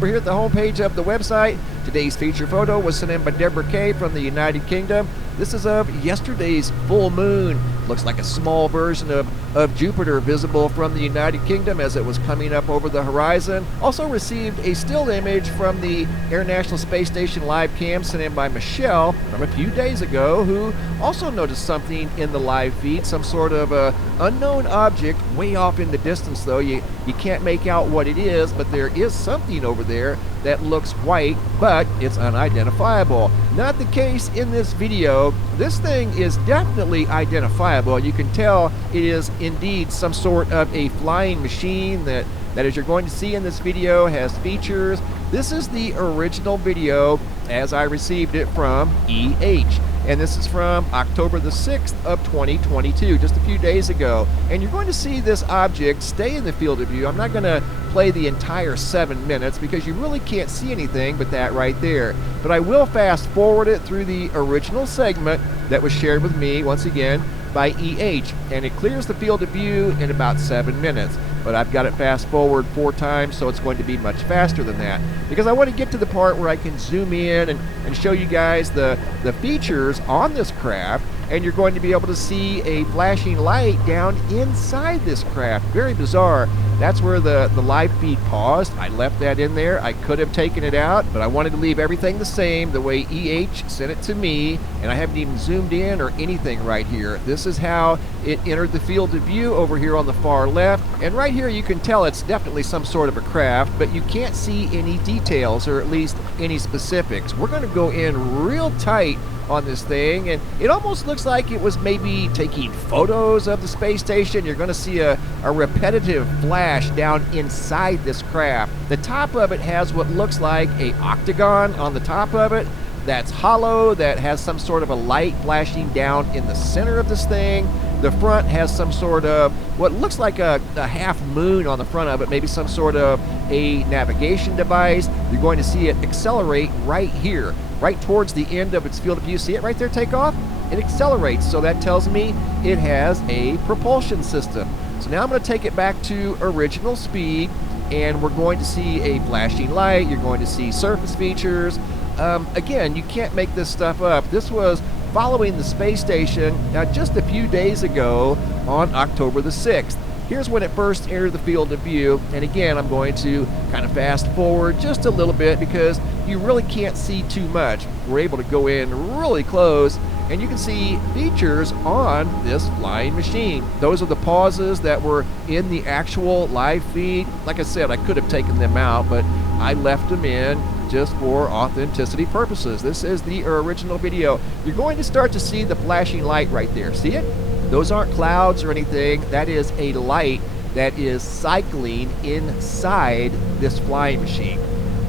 We're here at the homepage of the website. Today's feature photo was sent in by Deborah K from the United Kingdom. This is of yesterday's full moon. Looks like a small version of Jupiter visible from the United Kingdom as it was coming up over the horizon. Also received a still image from the International Space Station live cam sent in by Michelle from a few days ago, who also noticed something in the live feed, some sort of unknown object way off in the distance though. You can't make out what it is, but there is something over there that looks white, but it's unidentifiable. Not the case in this video. This thing is definitely identifiable. You can tell it is indeed some sort of a flying machine that as you're going to see in this video has features. This is the original video as I received it from EH. And this is from October the 6th of 2022, just a few days ago. And you're going to see this object stay in the field of view. I'm not going to play the entire 7 minutes because you really can't see anything but that right there. But I will fast forward it through the original segment that was shared with me, once again, by EH. And it clears the field of view in about 7 minutes. But I've got it fast forward 4 times, so it's going to be much faster than that. Because I want to get to the part where I can zoom in and show you guys the features on this craft, and you're going to be able to see a flashing light down inside this craft. Very bizarre. That's where the live feed paused. I left that in there. I could have taken it out, but I wanted to leave everything the same the way EH sent it to me, and I haven't even zoomed in or anything right here. This is how it entered the field of view over here on the far left, and right here you can tell it's definitely some sort of a craft, but you can't see any details, or at least any specifics. We're going to go in real tight on this thing, and it almost looks like it was maybe taking photos of the space station. You're going to see a repetitive flash down inside this craft. The top of it has what looks like a octagon on the top of it that's hollow, that has some sort of a light flashing down in the center of this thing. The front has some sort of what looks like a half moon on the front of it, maybe some sort of a navigation device. You're going to see it accelerate right here, right towards the end of its field of view. See it right there take off? It accelerates, so that tells me it has a propulsion system. So now I'm going to take it back to original speed, and we're going to see a flashing light. You're going to see surface features. Again, you can't make this stuff up. This was following the space station just a few days ago on October the 6th. Here's when it first entered the field of view, and again I'm going to kind of fast forward just a little bit because you really can't see too much. We're able to go in really close, and you can see features on this flying machine. Those are the pauses that were in the actual live feed. Like I said, I could have taken them out, but I left them in just for authenticity purposes. This is the original video. You're going to start to see the flashing light right there. See it? Those aren't clouds or anything. That is a light that is cycling inside this flying machine.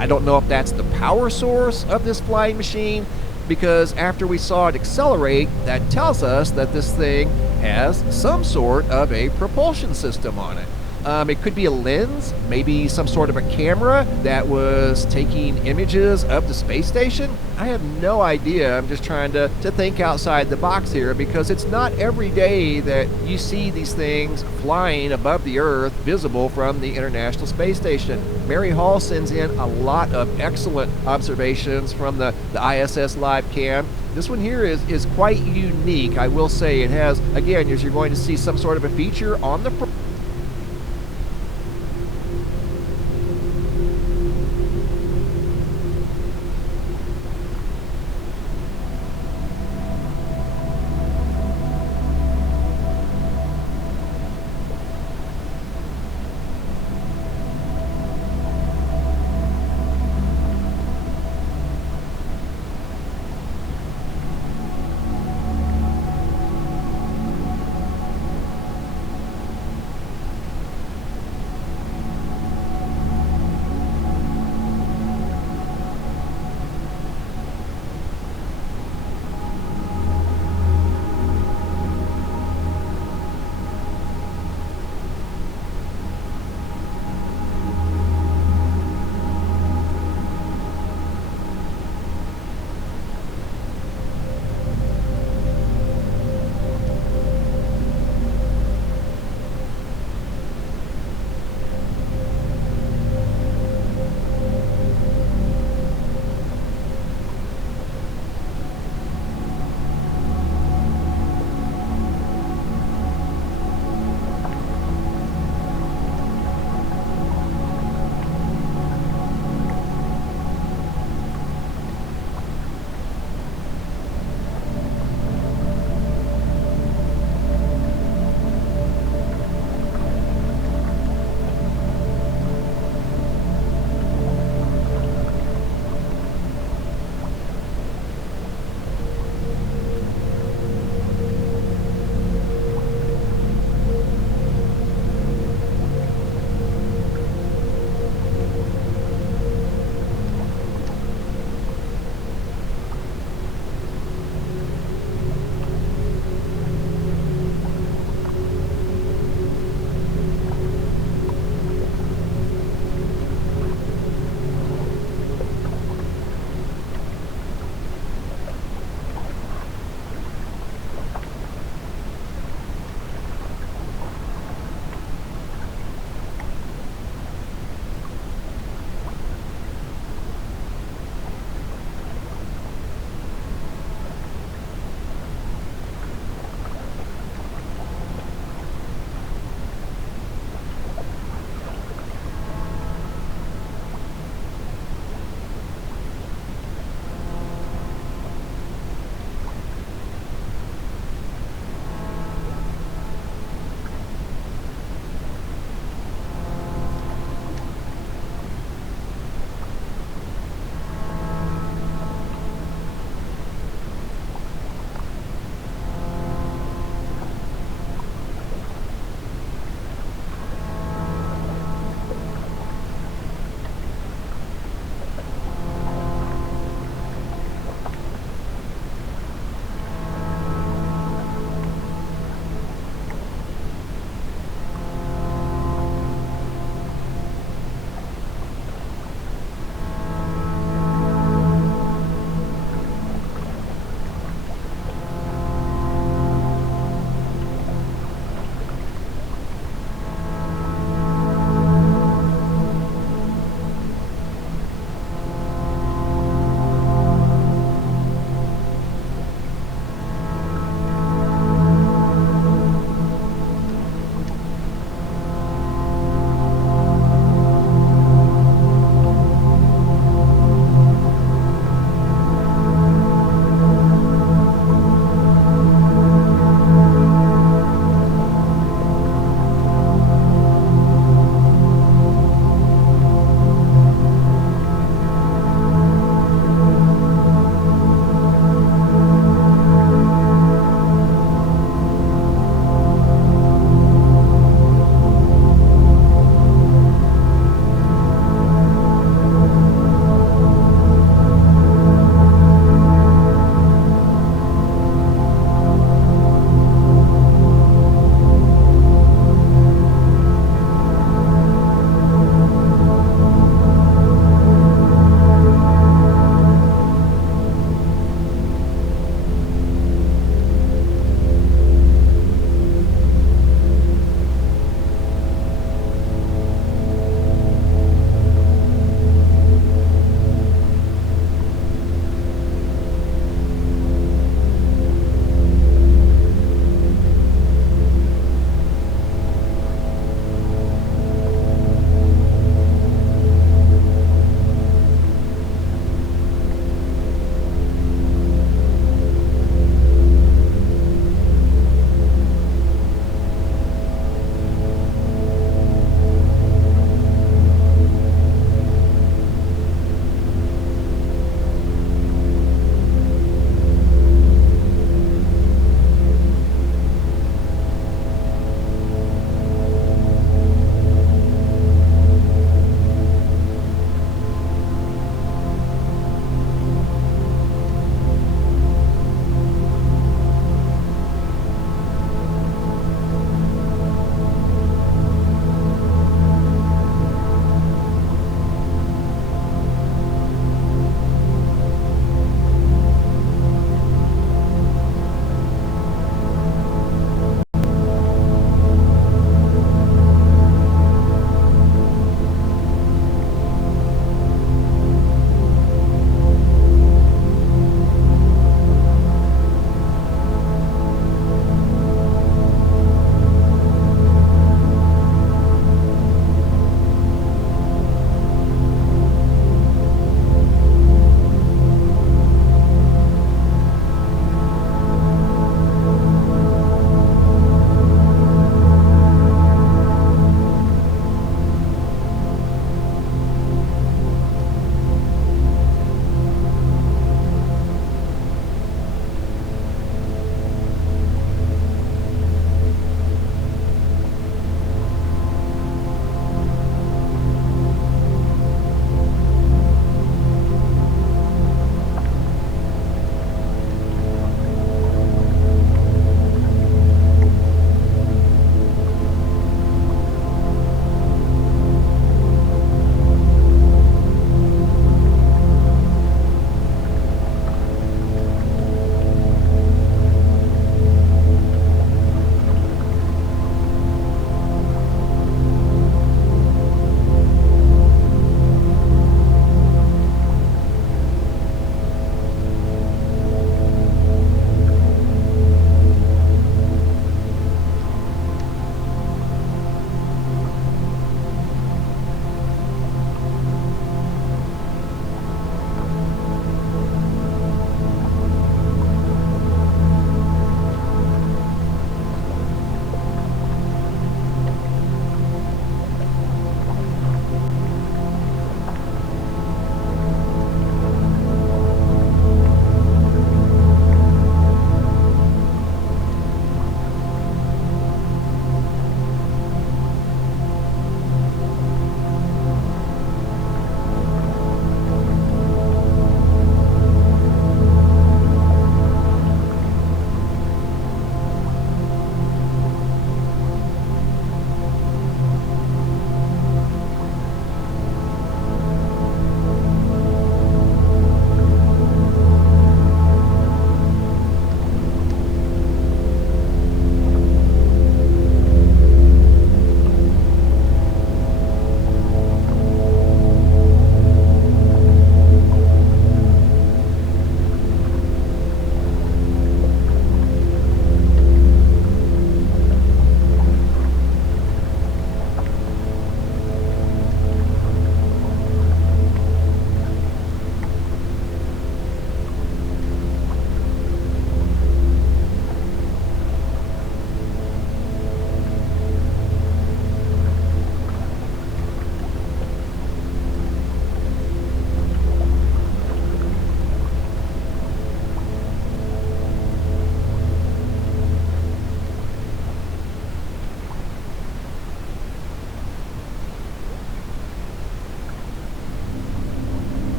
I don't know if that's the power source of this flying machine, because after we saw it accelerate, that tells us that this thing has some sort of a propulsion system on it. It could be a lens, maybe some sort of a camera that was taking images of the space station. I have no idea. I'm just trying to think outside the box here, because it's not every day that you see these things flying above the Earth, visible from the International Space Station. Mary Hall sends in a lot of excellent observations from the ISS live cam. This one here is quite unique, I will say. It has, again, as you're going to see, some sort of a feature on the